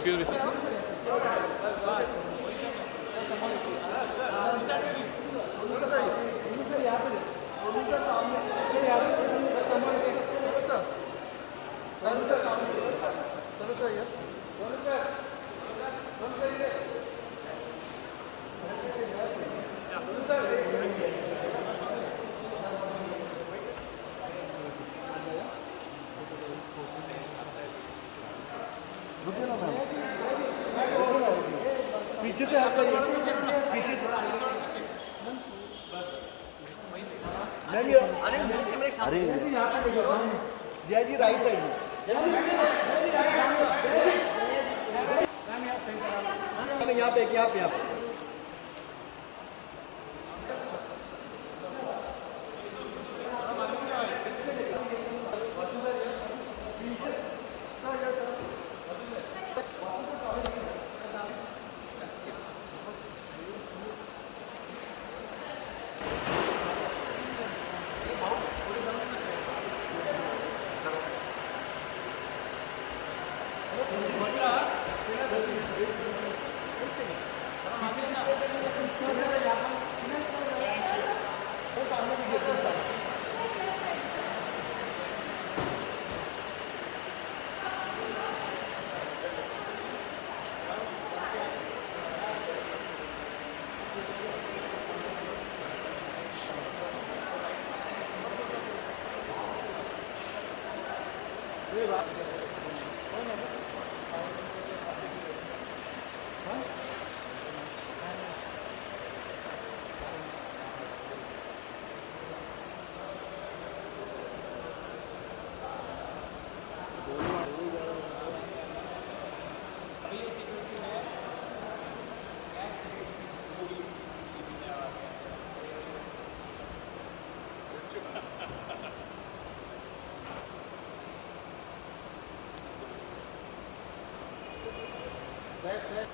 Excuse me, sir. पीछे से आपका पीछे से अरे जय जी राइट साइड में यहाँ पे यहाँ पे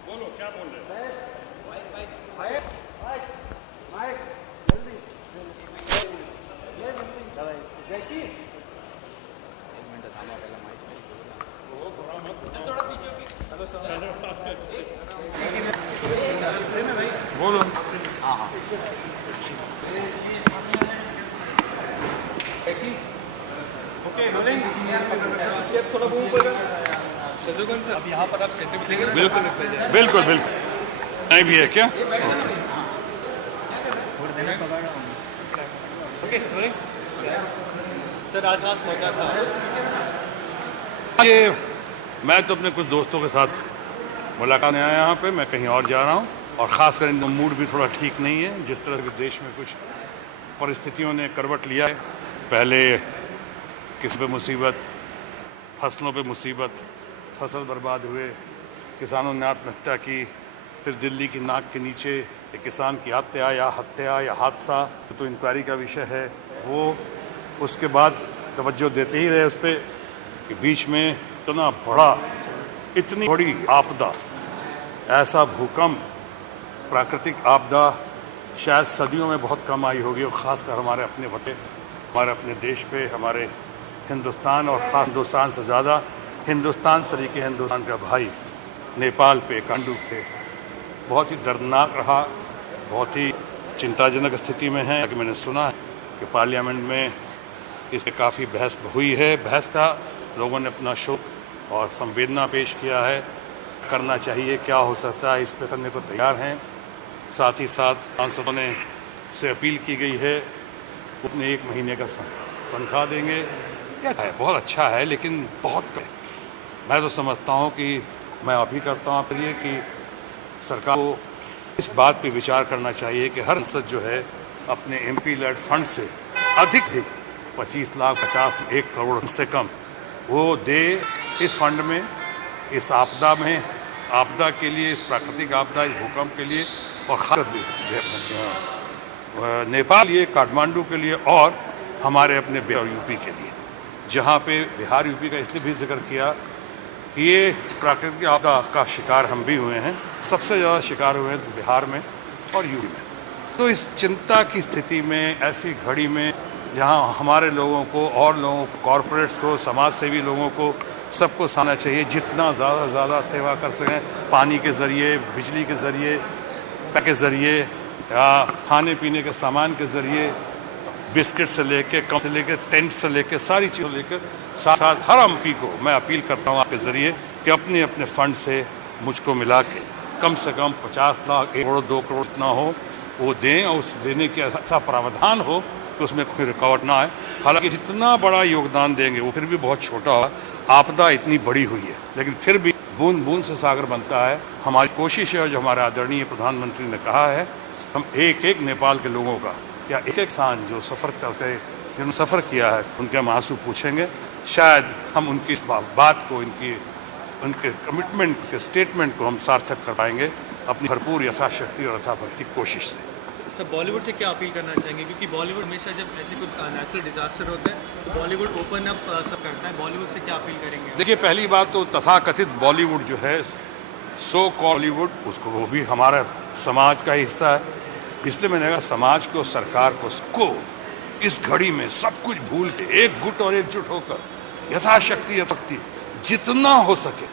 बोलो क्या बोल रहे हैं? माइक जल्दी ये जल्दी एक मिनट थांबा पहला माइक थोड़ा पीछे बोलो। हाँ हाँ ओके रोलिंग शेप थोड़ा मूव कर शत्रुघ्न सर अब यहाँ पर आप सेंटर लेंगे। बिल्कुल बिल्कुल बिल्कुल नहीं भी है क्या? ओके रोलिंग सर आज लास्ट मौका था ये मैं तो अपने कुछ दोस्तों के साथ मुलाकात में आया यहाँ पे, मैं कहीं और जा रहा हूँ और ख़ासकर इनका मूड भी थोड़ा ठीक नहीं है। जिस तरह से देश में कुछ परिस्थितियों ने करवट लिया है, पहले किस पे मुसीबत, फसलों पे मुसीबत, फसल बर्बाद हुए, किसानों ने आत्महत्या की, फिर दिल्ली की नाक के नीचे एक किसान की हत्या या हादसा तो इंक्वायरी का विषय है वो, उसके बाद तवज्जो देते ही रहे उस पर कि बीच में इतनी बड़ी आपदा, ऐसा भूकंप, प्राकृतिक आपदा शायद सदियों में बहुत कम आई होगी और ख़ासकर हमारे अपने देश पे, हमारे हिंदुस्तान और ख़ास हिंदुस्तान से ज़्यादा हिंदुस्तान सरीके हिंदुस्तान का भाई नेपाल पे, काठमांडू पे बहुत ही दर्दनाक रहा, बहुत ही चिंताजनक स्थिति में है। कि मैंने सुना है कि पार्लियामेंट में इस पर काफ़ी बहस हुई है। बहस का लोगों ने अपना शोक और संवेदना पेश किया है, करना चाहिए, क्या हो सकता है, इस पर करने को तैयार हैं। साथ ही साथ सांसदों ने से अपील की गई है उतने 1 महीने का तनख्वाह देंगे। क्या है, बहुत अच्छा है लेकिन बहुत कम। मैं तो समझता हूँ कि मैं अभी करता हूँ फिर ये कि सरकार को इस बात पे विचार करना चाहिए कि हर संसद जो है अपने MP लेड फंड से अधिक 25 लाख 50 1 करोड़ से कम वो दे इस फंड में, इस आपदा के लिए, इस प्राकृतिक आपदा, इस भूकंप के लिए और खास नेपाल ये काठमांडू के लिए और हमारे अपने बिहार यूपी के लिए, जहाँ पे बिहार यूपी का इसलिए भी जिक्र किया कि ये प्राकृतिक आपदा का शिकार हम भी हुए हैं, सबसे ज़्यादा शिकार हुए हैं बिहार में और यूपी में। तो इस चिंता की स्थिति में, ऐसी घड़ी में जहाँ हमारे लोगों को और लोगों को, कॉरपोरेट्स को, समाज सेवी लोगों को सबको आना चाहिए, जितना ज़्यादा से ज़्यादा सेवा कर सकें, पानी के ज़रिए, बिजली के ज़रिए, के ज़रिए या खाने पीने के सामान के ज़रिए, बिस्किट से लेके, कम से लेके, टेंट से लेके, सारी चीज़ों लेकर साथ साथ हर एमपी को मैं अपील करता हूँ आपके ज़रिए कि अपने अपने फंड से मुझको मिला के कम से कम 50 लाख, 1 करोड़, 2 करोड़ इतना हो वो दें, और उस देने के अच्छा प्रावधान हो कि उसमें कोई रुकावट ना आए। हालांकि जितना बड़ा योगदान देंगे वो फिर भी बहुत छोटा होगा, आपदा इतनी बड़ी हुई है, लेकिन फिर भी बूंद बूंद से सागर बनता है। हमारी कोशिश है, जो हमारे आदरणीय प्रधानमंत्री ने कहा है, हम एक एक नेपाल के लोगों का या एक एक इंसान जो सफ़र करके जिन्होंने सफ़र किया है उनके हम आंसू पूछेंगे। शायद हम उनकी इस बात को, उनके कमिटमेंट के स्टेटमेंट को हम सार्थक कर पाएंगे अपनी भरपूर यथाशक्ति और यथाभक्ति कोशिश से। सर, बॉलीवुड से क्या अपील करना चाहेंगे, क्योंकि बॉलीवुड हमेशा जब ऐसे कुछ नेचुरल डिजास्टर होता है तो बॉलीवुड ओपन अप सब करता है, बॉलीवुड से क्या अपील करेंगे? देखिए, पहली बात तो तथाकथित बॉलीवुड जो है, सो बॉलीवुड, उसको वो भी हमारा समाज का हिस्सा है। इसलिए मैंने कहा समाज को, सरकार को इस घड़ी में सब कुछ भूल के एक गुट और एकजुट होकर यथाशक्ति यथाशक्ति जितना हो सके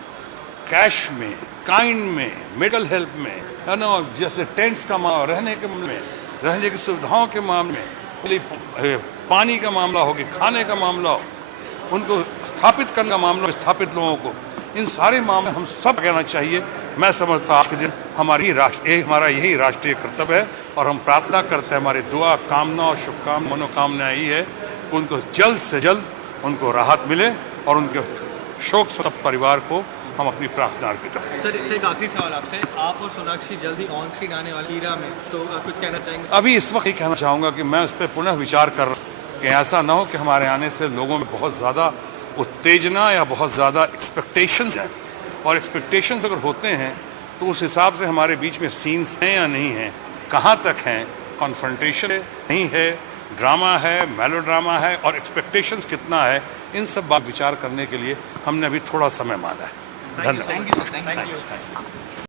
कैश में, काइंड में, मेडिकल हेल्प में, है ना, जैसे टेंट्स का मामला, रहने के मामले में, रहने की सुविधाओं के मामले में, पानी का मामला हो कि खाने का मामला हो, उनको स्थापित करने का मामला, स्थापित लोगों को, इन सारे मामले हम सब कहना चाहिए। मैं समझता आज के दिन हमारा यही राष्ट्रीय कर्तव्य है, और हम प्रार्थना करते हैं, हमारी दुआ, कामना और शुभकामना, मनोकामना यही है कि उनको जल्द से जल्द उनको राहत मिले और उनके शोक संतप्त परिवार को हम अपनी प्रार्थना अर्पित करें। सर, एक आखिरी सवाल आपसे, आप और सोनाक्षी जल्दी ऑन स्क्रीन आने वाली हीरा में, तो कुछ कहना चाहेंगे? अभी इस वक्त ये कहना चाहूँगा कि मैं उस पर पुनः विचार कर रहा हूँ कि ऐसा ना हो कि हमारे आने से लोगों में बहुत ज़्यादा उत्तेजना या बहुत ज़्यादा एक्सपेक्टेशंस हैं, और एक्सपेक्टेशंस अगर होते हैं तो उस हिसाब से हमारे बीच में सीन्स हैं या नहीं हैं, कहाँ तक हैं, कॉन्फ्रंटेशन नहीं है, ड्रामा है, मेलोड्रामा है, और एक्सपेक्टेशंस कितना है, इन सब बात विचार करने के लिए हमने अभी थोड़ा समय मांगा है। धन्यवाद। Thank you sir, thank you.